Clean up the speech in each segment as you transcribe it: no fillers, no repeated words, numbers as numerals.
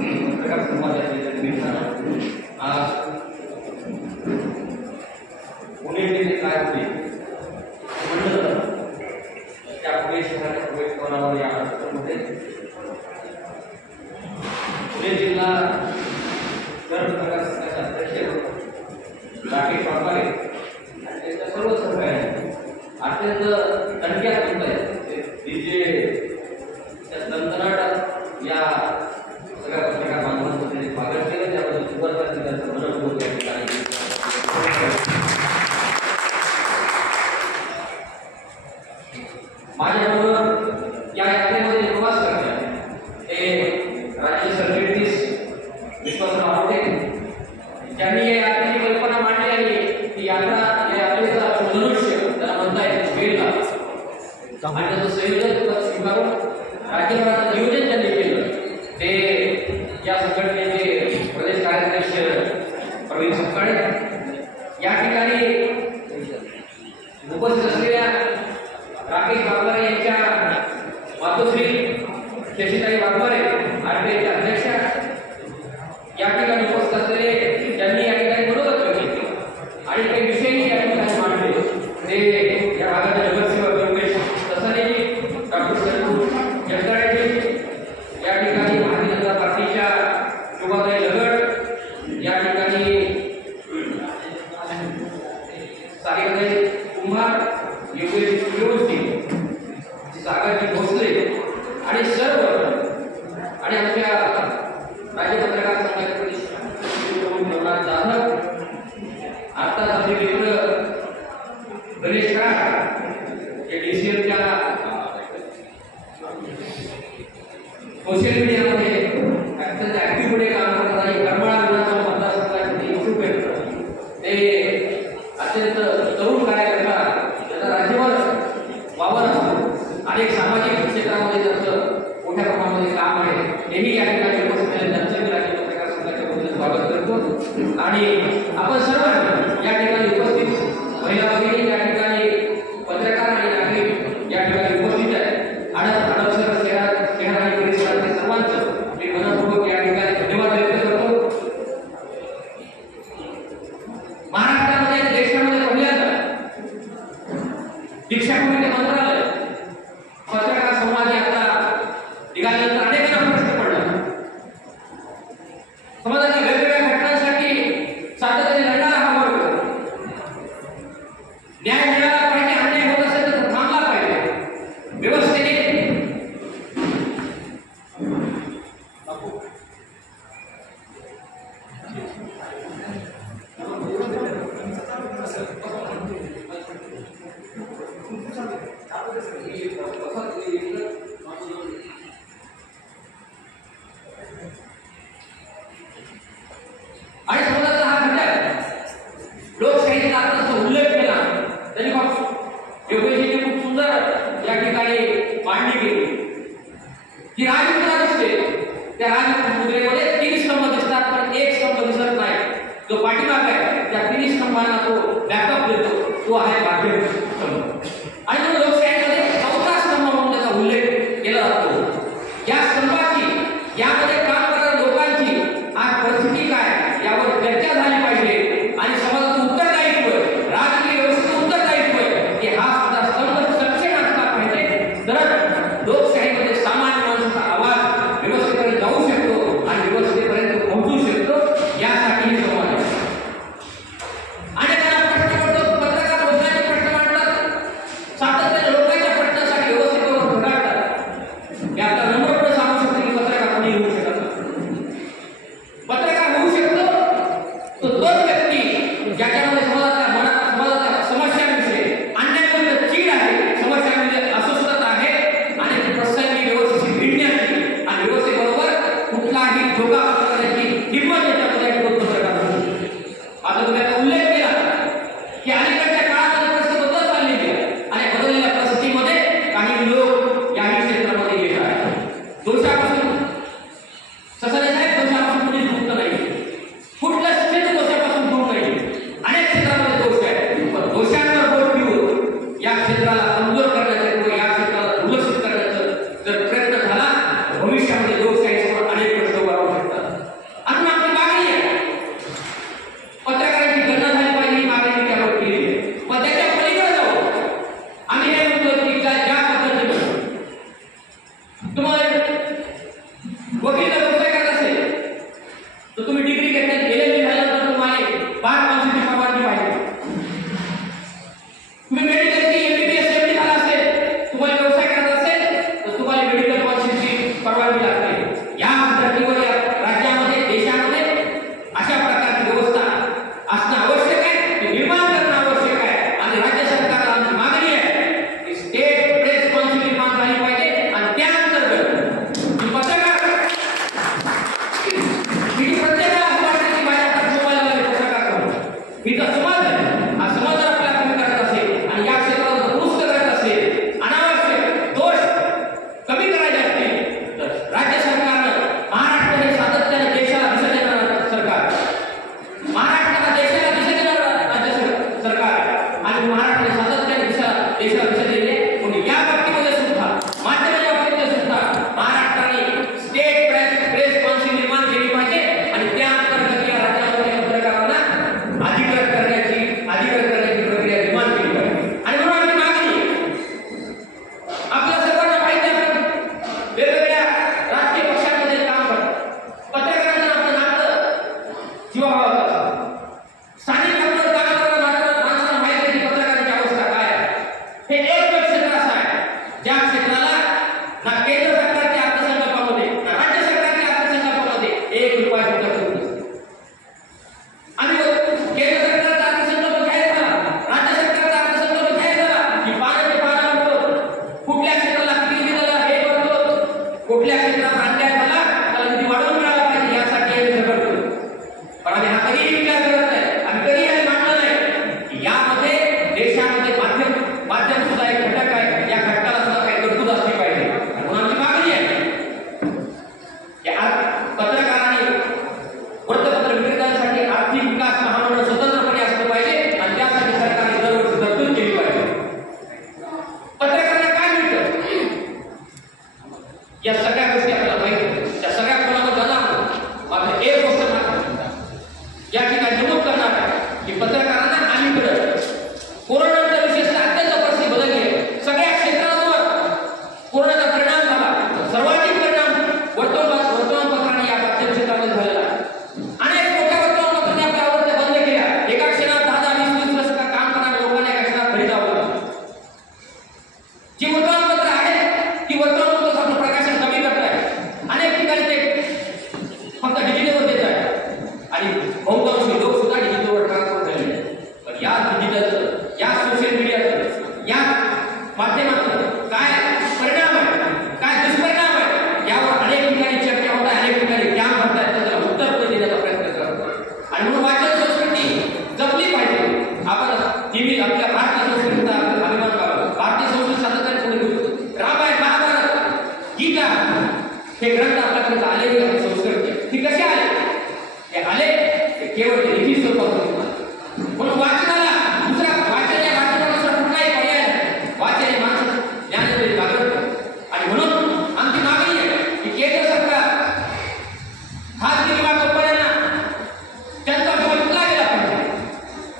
पत्रकार समाजाच्या निमित्तानं आज पुणे जिल्ह्यात काय होते म्हणलं त्या पुणे शहराच्या प्रवेशद्वारावर या रस्त्यामध्ये पुणे जिल्हा कर पत्रकार संघाचे अध्यक्ष राकेश वाघमारे आणि त्यांच्या सर्व सहकार्याने अत्यंत दणक्यात होत आहे जे दणदणाट या सगळ्या पत्रकार बांधवांमध्ये स्वागत केलं त्याबद्दल सुरुवात त्यांचं मनपूर्वक या ठिकाणी माझ्याबरोबर या यात्रेमध्ये प्रवास करतात ते राज्य सरचिटणीस विश्वासराव आवटे ज्यांनी या यात्रेची कल्पना मांडली आहे ती यात्रा या यात्रेचा धनुष्य त्याला म्हणता येईल वेळ आणि त्याचं संयोजन स्वीकारून राज्यभराचं नियोजन त्यांनी केलं ते या संघटनेचे प्रदेश कार्याध्यक्ष प्रवीण सपकाळे या ठिकाणी उपस्थित असलेल्या राकेश वाघमारे यांच्या मातोश्री शशीताई वाघमारे आरटीआयच्या अध्यक्षा या ठिकाणी उपस्थित असलेले ज्यांनी या ठिकाणी मनोगत केले आणि काही विषयही या ठिकाणी मांडले ते या भागाचे नगरसेवक योगेश तसानेजी डॉक्टर संतू जगदाळेजी या ठिकाणी भारतीय जनता पार्टीच्या शोभाताई लगड या ठिकाणी सारिकाताई कुंभार योगेश फिरोजजी सागरजी भोसले आणि सर्व आणि आमच्या राज्य पत्रकार संघाचे नवनाथ जाधव आता आपले मित्र गणेश काळ हे डीसीएमच्या सोशल मीडियामध्ये अत्यंत ऍक्टिव्हपणे काम करतात आणि करमाळा विधानसभा मतदारसंघाचे इच्छुक आहेत ते अत्यंत तरुण कार्यकर्ता त्याचा राज्यभर वावर असतो अनेक सामाजिक क्षेत्रामध्ये त्यांचं मोठ्या प्रमाणामध्ये काम आहे हेही या ठिकाणी उपस्थित त्यांचं मी राज्य पत्रकार संघाच्या वतीने स्वागत करतो आणि आपण सर्व या ठिकाणी उपस्थित महिला भगिनी या ठिकाणी पत्रकार आणि नागरिक या ठिकाणी उपस्थित आहेत हडपसर शहर आणि परिसरातील सर्वांचं मी मनपूर्वक या ठिकाणी धन्यवाद व्यक्त करतो महाराष्ट्रामध्ये देशामध्ये पहिल्यांदा दीक्षाभूमी मंत्रालय पत्रकार समाज यात्रा निघाल्यानंतर अनेकांना प्रश्न पडला समाजाच्या वेगवेगळ्या घटनांसाठी सातत्याने लढणारा हा वर्ग न्याय मिळाला पाहिजे अन्याय होत असेल तर थांबला पाहिजे व्यवस्थेने आणि समाजाचा हा घटक लोकशाहीचा आत्ताचा उल्लेख केला त्यांनी योगेशजीने खूप सुंदर या ठिकाणी मांडणी केली की राजमुद्रा दिसते त्या राजमुद्रेमध्ये 3 स्तंभ दिसतात पण एक स्तंभ दिसत नाही जो पाठीमाग आहे त्या 3 स्तंभांना तो बॅकअप देतो तो आहे बाह्य स्तंभ आणि तो लोकशाहीमध्ये 4था स्तंभ म्हणून त्याचा उल्लेख केला जातो या स्तंभाची यामध्ये काम करणाऱ्या लोकांची आज परिस्थिती काय यावर चर्चा झाली पाहिजे आणि समाजाचं उत्तरदायित्व राजकीय व्यवस्थेचं उत्तरदायित्व की हा सुद्धा स्तंभ सक्षम असला पाहिजे तरच लोकशाहीमध्ये सामान्य माणसाचा आवाज व्यवस्थेपर्यंत जाऊ शकतो आणि व्यवस्थेपर्यंत पोहोचू शकतो यासाठी हे समाज आहे आणि त्याला प्रश्न पडतो पत्रकार लोकांचे प्रश्न मांडतात सातत्याने लोकांच्या प्रश्नासाठी व्यवस्थेवर धडाडतात हे आता नम्रपणे सांगू शकतो जीवाभावाचा असतो. स्थानिक पातळीवर काम करणाऱ्या माणसाला माहिती आहे की पत्रकारांची अवस्था काय आहे. हे एकमेव क्षेत्र असं आहे ज्या क्षेत्राला ना केंद्र सरकारच्या अर्थसंकल्पामध्ये ना राज्य सरकारच्या अर्थसंकल्पामध्ये 1 रुपया सुद्धा तरतूद नसते. आणि केंद्र सरकारचा अर्थसंकल्प जाहीर झाला, राज्य सरकारचा अर्थसंकल्प जाहीर झाला की पाण्याचे पाणी भरतो, कुठल्या क्षेत्राला किती निधी दिला हे भरतो, कुठल्या क्षेत्रात अन्याय झाला त्याला निधी वाढवून मिळाला पाहिजे यासाठी हे करतो. पण आम्ही हा कधीही विचार करत नाही. आम्ही कधीही हे मानलं नाही की यामध्ये देशामध्ये माध्यम सुद्धा एक घटक आहे. या घटकाला सुद्धा काही तरतूद असली पाहिजे. म्हणून आमची मागणी आहे की पत्रकारांनी वृत्तपत्र विक्रेत्यांसाठी आर्थिक विकास महामंडळ स्वतंत्रपणे असलं पाहिजे आणि त्यासाठी सरकारने दरवर्षी तरतूद केली पाहिजे. पत्रकारांना काय मिळतं या सगळ्या गोष्टी आपल्याला माहिती आहेत. त्या सगळ्या कोणामध्ये जाणार मात्र एक गोष्ट या ठिकाणी नमूद करणार आहे की पत्रकारांना अलीकडे कोरोनानंतर विशेषतः अत्यंत परिस्थिती बदलली आहे. सगळ्या क्षेत्रांवर कोरोनाचा परिणाम झाला. सर्वाधिक परिणाम वर्तमानपत्रांनी या माध्यम क्षेत्रामध्ये झालेला आहे. अनेक मोठ्या वर्तमानपत्रांनी आपल्या आवडत्या बंद केल्या. एका क्षणात 10-20 वर्ष काम करणाऱ्या लोकांना एका क्षणात घरी जावं लागलं. जी वर्तमानपत्र आहेत ती वर्तमानपत्र आपलं प्रकाशन कमी करत आहे. अनेक ठिकाणी ते फक्त डिजिटलवर देत आहे आणि बहुतांशी लोक सुद्धा डिजिटलवर ट्रान्सफर झालेले आहेत. पण या डिजिटलचं, या सोशल मीडियाचं, या माध्यमातून काय परिणाम आहे, काय दुष्परिणाम आहे यावर अनेक ठिकाणी चर्चा होत आहे. अनेक ठिकाणी ज्ञान भरतात त्याला उत्तर देण्याचा प्रयत्न करतो. आणि म्हणून वाचन संस्कृती जपली पाहिजे. आपण टीव्ही आपल्या भारतीय संस्कृतीचा अभिमान करावा. भारतीय संस्कृती सातत्याने पुढे घेतो. रामायण, महाभारत, गीता हे ग्रंथ आपल्याकडे आलेले आहेत. संस्कृती ती कशी आले हे आले ते केवळ लिखित स्वरूपात. म्हणून वाचनाला दुसरा वाचन या वाचनानुसार कुठलाही पर्याय नाही. वाचन हे माणसाचं ज्ञानेंद्रिय जागृत करते. आणि म्हणून आमची मागणी आहे की केंद्र सरकार खासगी विमा कंपन्यांना त्यांचा विमा विकला गेला पाहिजे,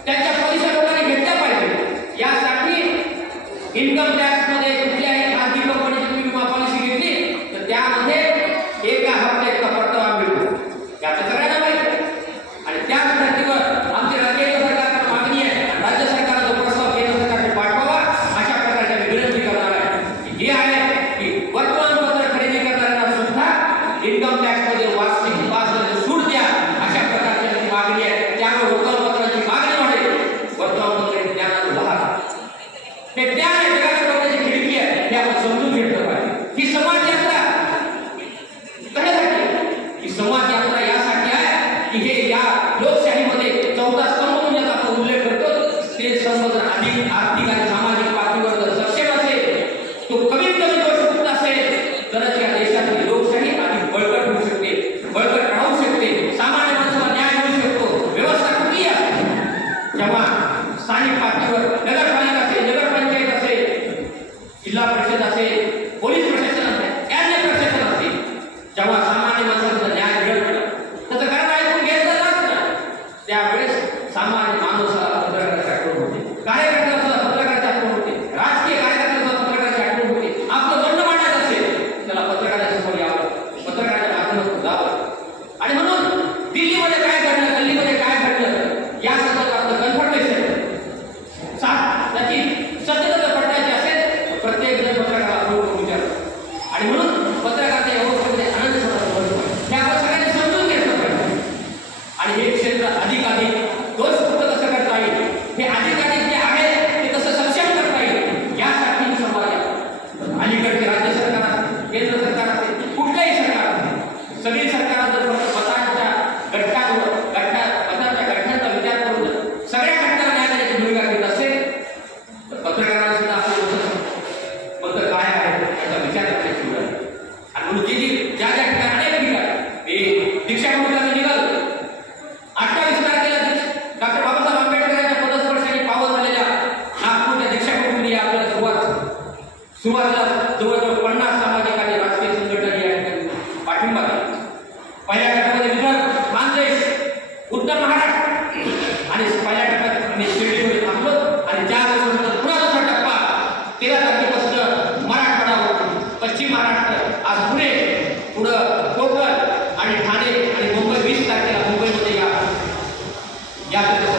त्यांच्या पॉलिसी लोकांनी घेतल्या पाहिजे. यासाठी इन्कम टॅक्समध्ये कुठल्याही खासगी कंपनीची विमा पॉलिसी घेतली तर त्यामध्ये एका हप्त्याचा परतावा मिळतो. याचं सगळ्यांना माहिती आहे. आणि त्याच धर्तीवर आमची केंद्र सरकारला मागणी आहे. राज्य सरकारचा जो प्रस्ताव केंद्र सरकारने पाठवावा अशा प्रकारच्या विनंती करणार आहे की हे आहे की वर्तमानपत्र खरेदी करणाऱ्यांना सुद्धा इन्कम टॅक्समध्ये वाचण्याची सूट द्या. अशा प्रकारची मागणी आहे. त्यामुळे वर्तमानपत्राची मागणी वाढेल. वर्तमानपत्र ज्ञानाचं बहार हे ज्ञान आहे, जगाच्या लोकांची खिडकी आहे. हे आपण समजून घेतलं पाहिजे. ही समाज यात्रा कशासाठी? ही समाज यात्रा यासाठी आहे की हे या लोकशाहीमध्ये 14 स्तंभ म्हणजे आपण उल्लेख करतो ते स्तंभ जर अधिक आर्थिक आणि सामाजिक पातळीवर जर सक्षम असेल, तो कमीत कमी दोषमुक्त असेल तरच या देशातील लोकशाही अधिक बळकट होऊ शकते, बळकट राहू शकते, सामान्य माणसाला न्याय मिळू शकतो. व्यवस्था कुठली आहे जेव्हा स्थानिक पातळीवर नगरपालिका असेल, नगरपंचायत असेल, जिल्हा परिषद असेल, पोलीस प्रशासन असेल, न्याय प्रशासन असेल, जेव्हा सामान्य माणसाला न्याय मिळत नाही त्याचं कारण ऐकून घेतलं जात नाही त्यावेळेस सामान्य माणसाला पत्रकाराची आठवण होते, कार्यकर्त्याला सुद्धा पत्रकाराची आठवण होते, राजकीय कार्यकर्त्याला सुद्धा पत्रकाराची आठवण होते. आपलं म्हणणं मांडायचं असेल त्याला पत्रकाराच्या समोर यावं, पत्रकाराच्या माध्यमातून जावं. आणि म्हणून दिल्लीमध्ये काय घडलं, दिल्लीमध्ये काय घडलं या संदर्भात कन्फर्मेशन त्याची सत्यता पडण्याची असेल प्रत्येक जण पत्रकाराला विचारतो. आणि म्हणून पत्रकाराच्या व्यवस्थेमध्ये आनंद हे आपण सगळ्यांनी समजून घेतलं पाहिजे. आणि हे क्षेत्र अधिकाधिक दोषमुक्त कसं करता येईल, हे अधिकाधिक जे आहे ते कसं सक्षम करता येईल यासाठी समाज अलीकडचे राज्य सरकार असेल, केंद्र सरकार असेल, कुठल्याही सरकार असेल, सगळी सरकार जर फक्त मतांच्या गठ्ठ्यांचा विचार करून सगळ्या घटकांना न्याय देण्याची भूमिका घेत असेल तर पत्रकारांना सुद्धा आपलं मत काय आहे याचा विचार करण्याची गरज आहे. आणि म्हणून ज्या ठिकाणी अनेक ठिकाणी दीक्षाभूमीला निघाल 28 तारखेला डॉक्टर बाबासाहेब आंबेडकर यांच्या पदस्पर्शाने पावन झालेल्या नागपूरच्या दीक्षाभूमीने आपल्याला सुरुवातीला जवळजवळ 50 सामाजिक आणि राजकीय संघटना या ठिकाणी पाठिंबा दिला. पहिल्या टप्प्यामध्ये विदर्भ, खानदेश, उत्तर महाराष्ट्र आणि पहिल्या टप्प्यात आम्ही शिर्डीमध्ये थांबलो. आणि 4 दिवसानंतर पुन्हा दुसरा टप्पा 13 तारखेपासून मराठवाडा, पश्चिम महाराष्ट्र, आज पुणे, पुढं कोकण आणि ठाणे आणि मुंबई 20 तारखेला मुंबईमध्ये या या